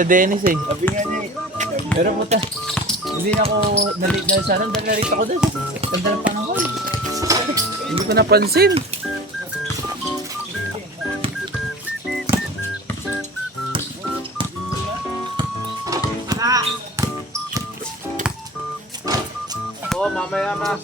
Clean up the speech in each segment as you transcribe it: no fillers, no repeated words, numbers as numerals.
Kala Dennis eh. Sabi nga niya eh. Pero puta, hindi na ako nalit na sana. Dahil narito ako doon. Ganda ng panahon. Hindi ko napansin. Oo, mamaya ma.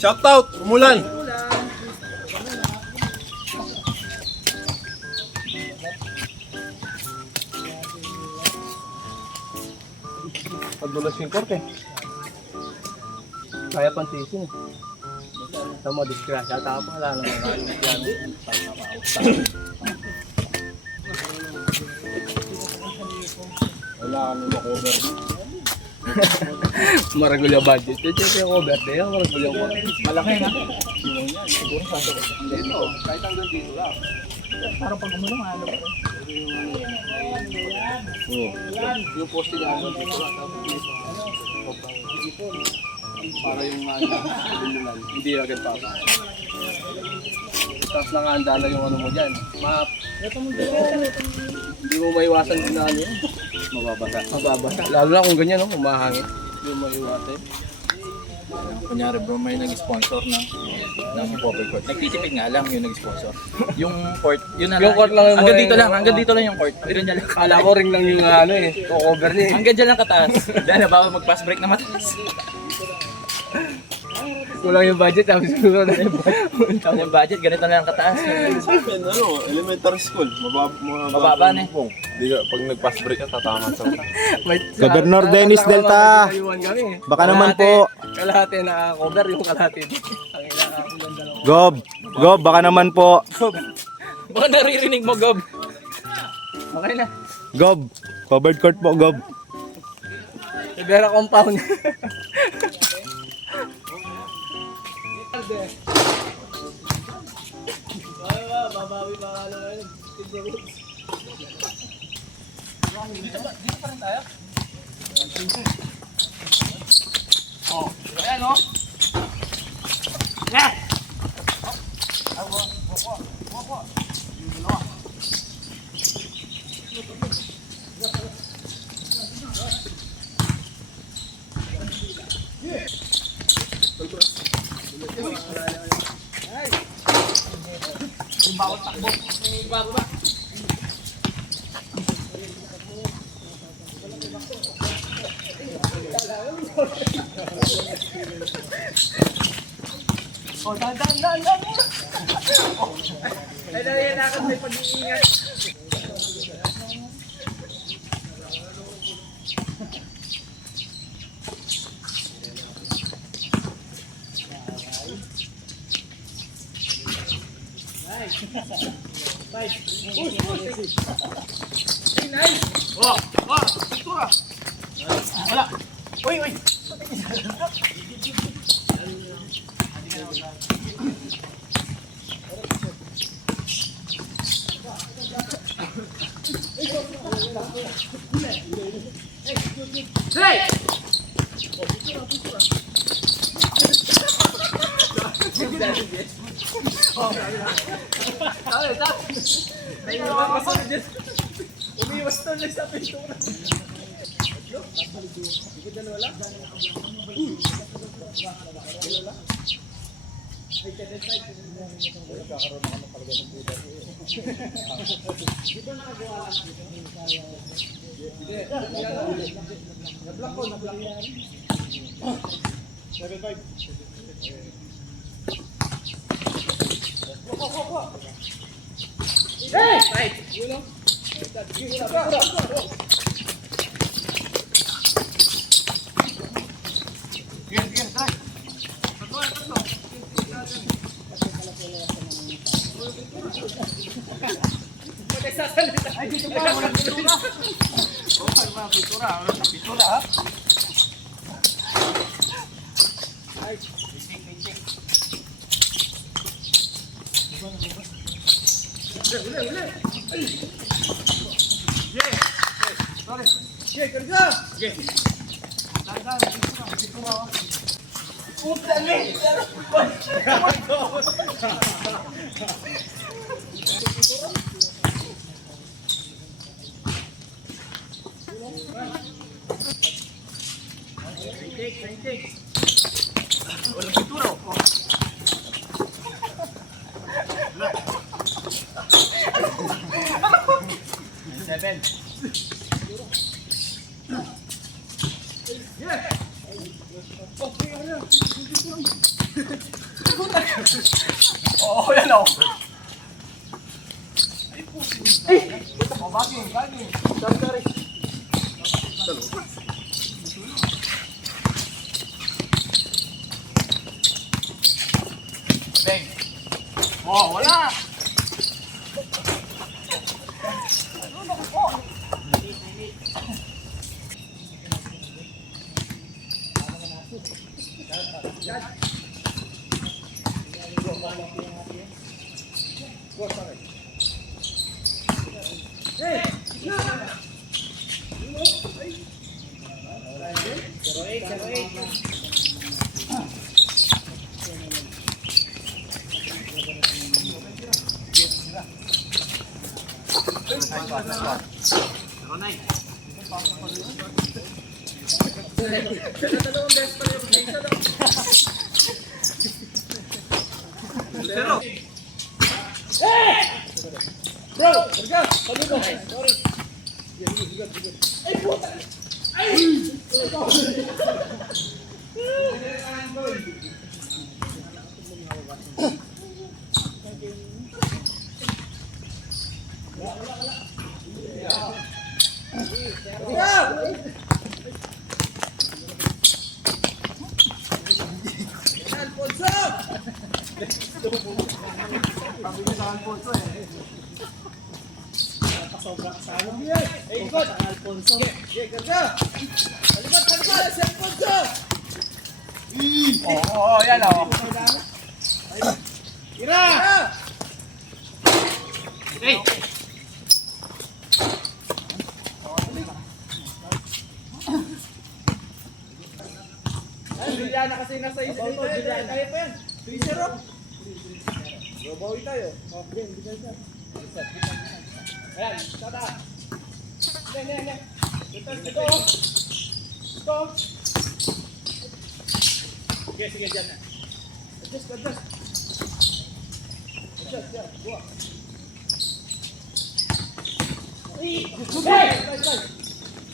Shout out, umulan. Pagdulas yung korte. Kaya pang tisin eh. Sa mga disgrasya, tapos wala naman yan. Wala kami na-cover. Maragulya budget. Yung cover day, maragulya ko. Malaki na. Siguro pasok ko. Dito, kahit hanggang dito lang. Parang pag umulong, ano ba? Yung poste niya hanggang dito lang. Tapos dito. Para yung hindi agad papa. Tapos nakahanda na yung ano mo dyan. Map. Hindi mo maiwasan din na ano yun. Mababasa. Lalo na kung ganyan, no? Umahangin. Hindi mo maiwasan. Kunyari bro, may nag-sponsor ng cover court. Nagtitipid nga lang yung nag-sponsor. Yung court, yun na Yung court lang yung hanggang dito lang yung court. Pero dyan lang. Kala ko ring lang yung ano eh. Cover niya eh. Hanggang dyan lang kataas. Dahil na bawal mag-pass break na mataas. Kulang yung budget, tapos siguro na yung budget. Tapos yung budget, ganito na lang kataas. Ano, elementary school, Mababa na eh. Hindi ka, pag nag-pass break ka, tatama sa Governor Dennis Delta. Baka naman po. Kalahati na cover, yung kalahati. Ang Gob, baka naman po. Baka naririnig mo, Gob. Okay na. Gob, covered court po, Gob. Rivera compound. Babawi pa ka lang ngayon. Dito pa rin tayo? Oh, ayan o. Yeah! Oh, dahan. Ay, dahil na ako may pag-iingat. Umiwas to lang sa pintura. Oo, yan o. Oh, wala. Oo, yan o. Tira! Hey! Juliana kasi nasa isa dito. Kaya pa yan. 3-0. Babawi tayo. Okay, hindi tayo. Ayan, tata. Yan. Ito. Sige, dyan na. Adjust. Yan. Buwa.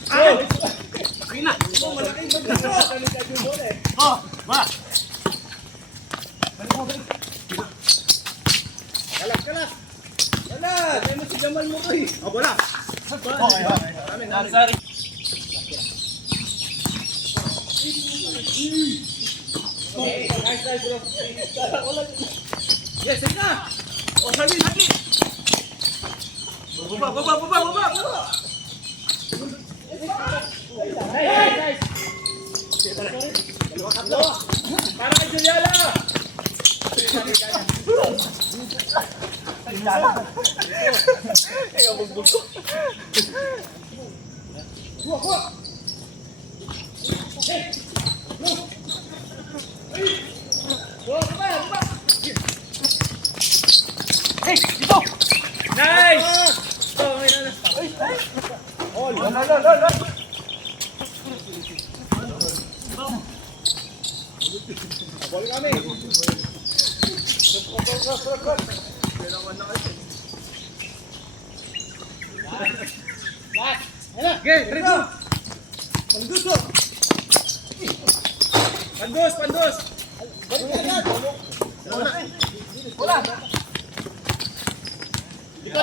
Hey! Pina! Malaking bagay mo! Oh! Ma! Balik! Kalat! Wala! Kaya mo si Jamal mo ko eh! Oh, wala! Okay. Sorry. Nice, bro. Yes, sige na! O, sabi! Baba! Nice! Para kay Juliana! Ay, bugbog ko. Nice! Pandus!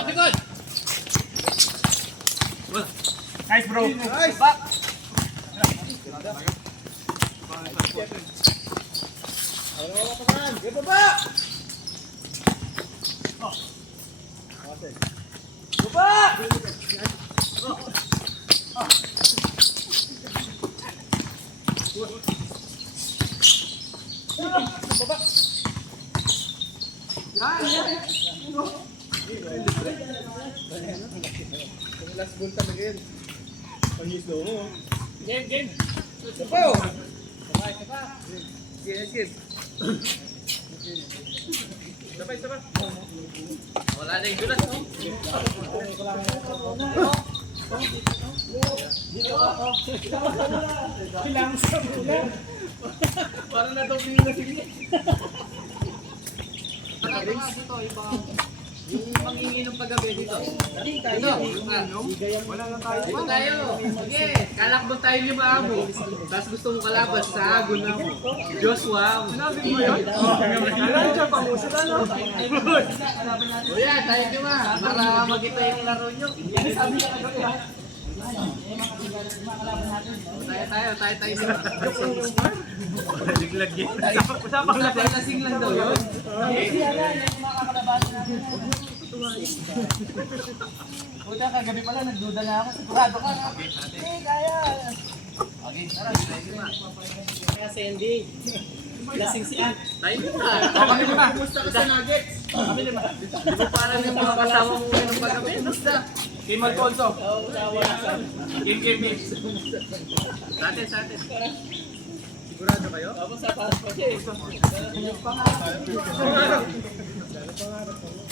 Likod! Nice bro! Nice! Back! Last ball talaga yun. Pag-islo mo. Game! Sapaw! Sige. Sabay. Wala na yung dulas, no? Kailangan sa bulan. Parang na-doubling na sige. Yung manginginom paggabi dito. Dito. Wala lang tayo. Dito tayo. Sige. Kalakbon tayo 5 amo. Tapos gusto mo kalaban sa agon na mo. Joshua. Sinabi mo yun? Nandiyan pa mo sila, no? Kuya, tayo 5. Para magkita yung laro nyo. Sabi ka na tayo. Liglag yun. Usapang lasing lang daw yun. Puta, kagabi pala nagduda na ako. Sigurado ka na. Kaya. Okay, tara. Kaya Sandy. Lasing si Ant. Tayo na. Kami lima. Kumusta ka sa Nuggets? Kami lima. Di ba parang yung mga kasama mo ng paggabi? Basta. Team Alfonso. Game. Sa atin. Sigurado kayo? Tapos sa taas pa siya. Yung pangarap.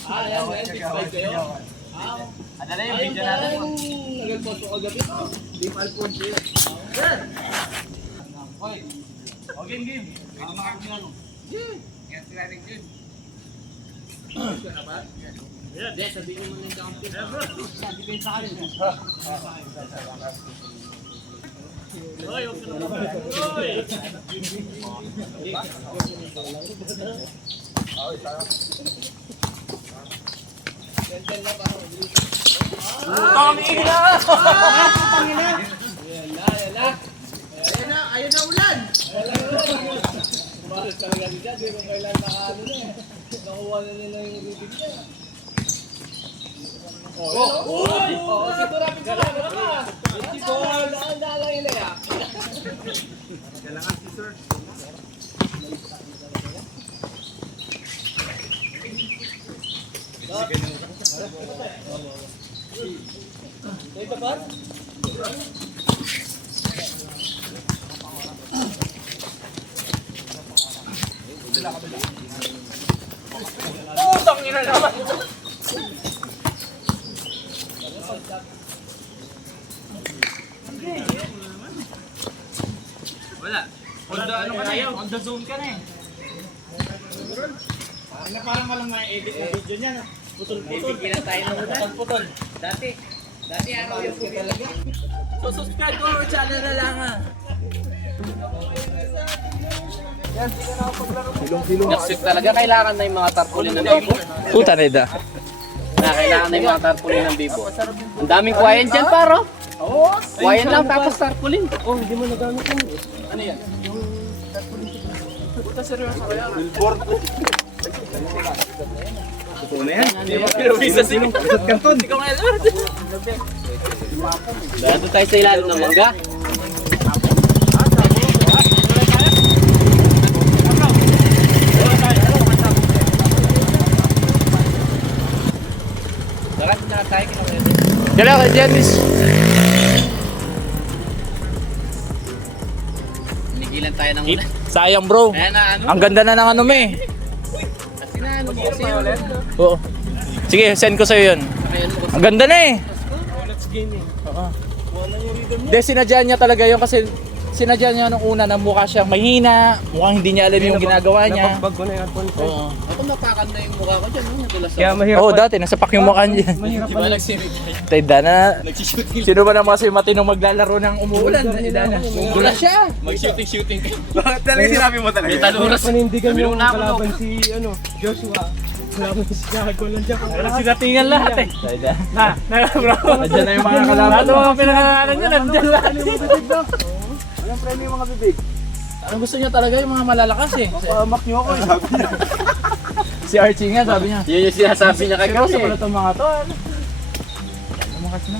Yan. Big five kayo. Ano na yung video natin po? Nag-Alfonso kagabi. Team Alfonso yun. Yan! Hoy! O game. Mga kanyang. Yan sila rin yun. Gusto na ba? Hindi, sabihin mo na yung kampi. Sabihin sa akin. Hoy, okay na ba? Hoy! Tangina! Ayun na ulan! Umalis talaga niya, di mo kailan nakaano na eh. Nakuha na nila yung ribig niya. Sigurapin ka lang ka! Dala yung laya. Kailangan si sir. Ito ba? Tangina naman! Wala. Ano ka na yun? On the zone ka na eh. Parang walang ma-edit na video niya. Putol-putol. Bibigyan tayo ng putol. Dati araw yung putol talaga. So subscribe ko our channel na lang ah. Yan, hindi ka nakapaglaro. Next week talaga kailangan na yung mga tarpaulin ng bibo. Puta Reda. Kailangan na yung mga tarpaulin ng bibo. Ang daming kuwayan dyan paro. Kuwayan lang tapos tarpaulin. Oh, hindi mo nagamit yun. Ano yan? Yung tarpaulin. Puta seryoso kaya. Billboard. Ito na yan. Pinawisa sila. Kanton. Ikaw nga yan. Dito tayo sa ilalim ng mangga. Kailangan kay Janice. Binigyan tayo ng ulan. Sayang bro. Ayan na ano. Ang ganda na ng ano mo eh. Kasi na ano mo kasi yun. Oo. Sige, send ko sa'yo yun. Ayan mo kasi. Ang ganda na eh. Let's game eh. Oo. Hindi, sinadya niya talaga yun kasi sinadya niya nung una na mukha siyang mahina, mukhang hindi niya alam yung ginagawa niya. Napagbag ko na yung aircon ko. Oo. Ako napakan na yung mukha ko dyan. No? Nadulas Kaya ako. mahirap Oo, dati nasapak yung mukha niya. Mahirap Di ba nagsirig? Tayda na. Nagsishooting. Sino ba naman kasi matinong maglalaro ng umuulan? Tayda na. Dulas siya. Mag-shooting ka. Bakit talaga sinabi mo talaga? May taluras. Panindigan yung Sabi nung kalaban si Joshua. Kalaban si Gago lang dyan. Sinatingan lahat eh. Tayda. Bro. Nandiyan na yung mga kalaban. Ano mga pinakakalan niya? Nandiyan lahat. Anong premyo yung mga bibig? Ang gusto niya talaga yung mga malalakas eh. Pahamak niyo ako eh, sabi niya. Si Archie nga sabi niya. Yun yung sinasabi niya kay Seryoso Kasi. pala itong mga to. Lumakas na.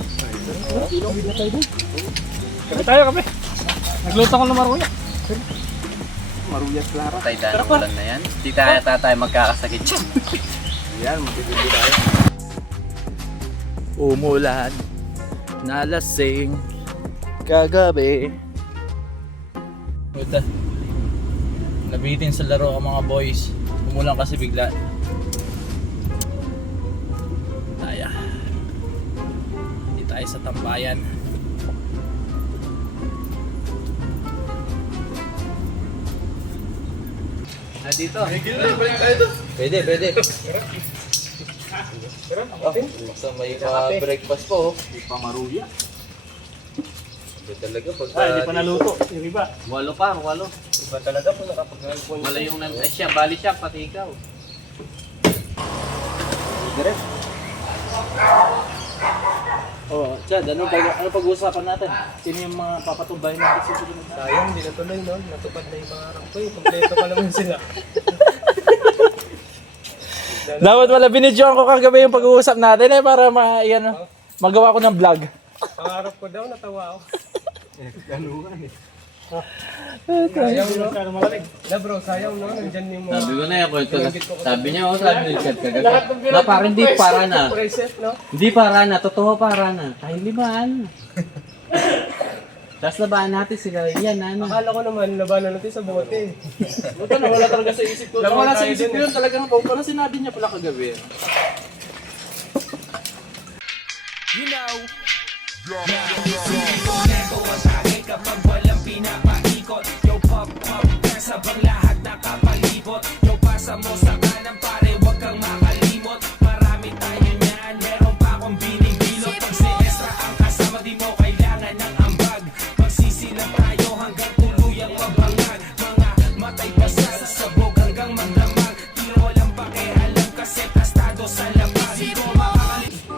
Kape tayo, kape. Nagluto ko ng maruya. Maruyas Clara. Tay daan ulan na yan. Di tayo magkakasakit dyan. Yan, magbibigo tayo. Umulan. Nalasing. Kagabi. Puta. Nabitin sa laro ang mga boys. Umulan kasi bigla. Taya. Hindi tayo sa tambayan. Dito. Pwede. Basta may breakfast po. Pamaruya. Hindi talaga pag... Hindi pa naluto. Yung iba. Walo pa, walo. Iba talaga po nakapag-alpon. Wala yung ay siya, bali siya, pati ikaw. Oh, Chad, ano pag-uusapan natin? Sino yung mga papatumbay natin sa susunod? Sayang, hindi natuloy no. Natupad na yung pangarap ko eh. Kompleto pa naman sila. Dapat wala binidyoan ko kagabi yung pag-uusap natin eh para magawa ko ng vlog. Pangarap ko daw, natawa ako. Ganuhan eh. Sayang no. Na bro, sayang no. Nandyan yung mga... Sabi ko na yung kwento na. Sabi niya, sabi ni Chad kagabi. Na parang hindi para na. Preset no. Hindi para na, totoo para na. Kahit liban. Tapos labahan natin sila. Yan, ano. Akala ko naman, labanan natin sa bote. Buta nawala talaga sa isip ko. Laban Nawala sa tayo isip ko dun, yun talagang parang sinabi niya pala kagabi.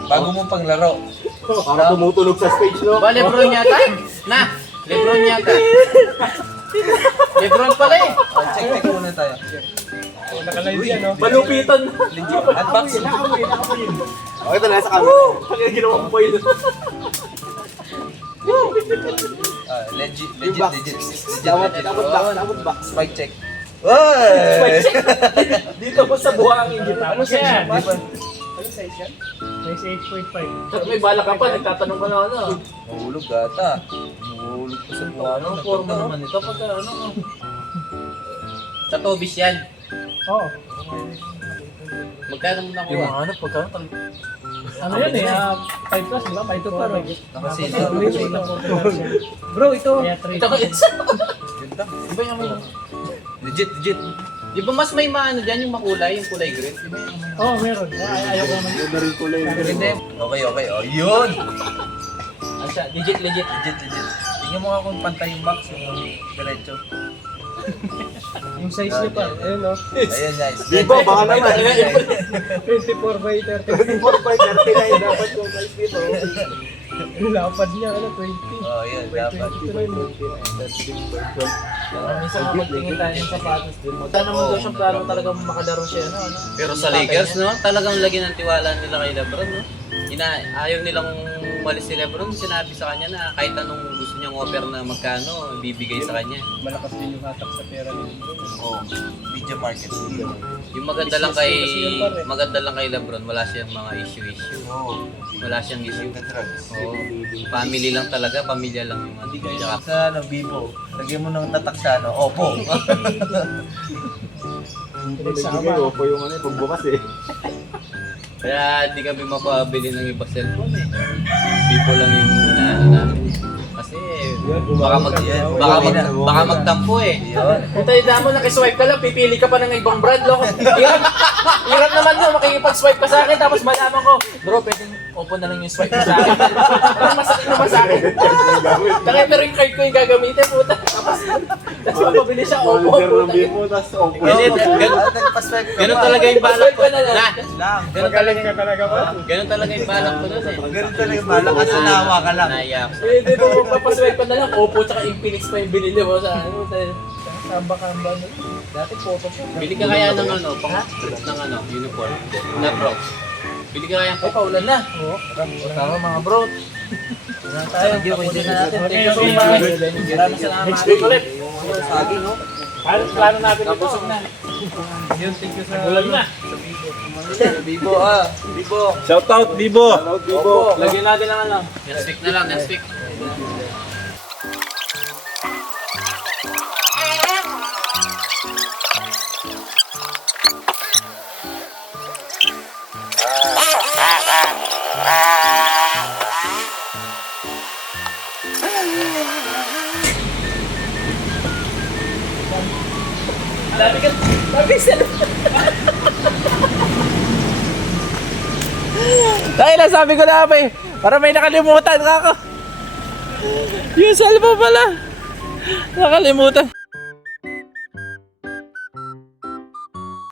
Bago mong paglaro. Para tumutunog sa stage, no? Ba, Lebron yata? Na, Lebron yata. Lebron pala eh. Check muna tayo. Nakalive yan no. Malupitan. Unboxing. Okay, ito na sa camera. Kaya ginawa ko pa yun. Legit. Dapat box. Spike check. Dito po sa buhangin dito. Ano siya? Ano size yan? Size 8.5. May bala ka pa, nagtatanong ka na ano. Mahulog gata. Mahulog ko sa buwan. Anong forma naman ito? Pagka ano? Sa Tobis yan. Oo. Magkano mo Yung nakuha? mga ano, pagka Ano yan eh? 5 plus, di ba? 5 to 4. Nakasino. Bro, ito. ito ka isa. Iba yung may Legit. Di ba mas may maano dyan yung makulay, yung kulay green? Oo, meron. Ayaw ko naman. Ganda rin kulay. Hindi. Okay. Oh, yun! Ano siya? Legit. Legit. Tingnan mo nga kung pantay yung box, yung diretso. Yung size niya pa. Ayun no. Ayan, guys. Diba, baka naman. 24 24 by 30. 24 by 39 dapat yung size dito. Yung lapad niya, 20. Oh, yun, dapat. Minsan nga magtingin tayo ng sapatos din. Magkano naman daw siyang plano talagang makalaro siya. Ano? Pero sa Lakers, no? Talagang lagi ng tiwala nila kay Lebron, no? Ayaw nilang umalis si Lebron, sinabi sa kanya na kahit anong gusto niyang offer na magkano, bibigay sa kanya. Malakas din yung hatak sa pera ni Lebron. Oo. Media market. Yung maganda lang kay Lebron, wala siyang mga issue. Oo. Wala siyang issue. The drugs. Oo. Family lang talaga, pamilya lang yung ano. Tsaka, Sa ano, Bibo. Lagyan mo ng tatak sa ano, Opo. Opo yung ano, pagbukas eh. kaya hindi kami mapabili ng ibang cellphone eh. Vivo lang yung inaano namin. Kasi baka magtampo eh. Puta, ida mo, nakiswipe ka lang, pipili ka pa ng ibang brand, loko. Hirap naman yun, makikipag-swipe ka sa akin, tapos malaman ko, bro, pwedeng open na lang yung swipe mo sa akin. Parang masakit naman sa akin. Kaya pero yung card ko yung gagamitin, puta. Tapos mapabili siya, opo, puta. Ganun talaga yung balak ko. Swipe ka na lang. Ganun Magaling ka talaga ba? Ganun talaga yung balak ko nun eh. Ganun talaga yung balak kasi nawa ka lang. Naiya ako. Eh, di ba papaswipe ka na lang, opo, tsaka Infinix pa yung binili mo sa ano. Kamba-kamba na. Dati Photoshop. Bili ka kaya ng ano, ng ano, uniform. Na bro. Bili ka kaya Ay, paulan na. Oo. Tama mga bro. Wala tayo. Hindi na natin. Thank you so much. Maraming salamat. Next week ulit. Saging, no? Plano natin ito. Busog na. Yun, thank you sa... Ulan na. Bibo, Bibo. Shout out, Bibo. Opo. Lagyan natin ng ano. next week na lang, next week. Dami cellphone. Dahil lang sabi ko na pa eh. Para may nakalimutan ka ako. Yung cellphone pala. Nakalimutan.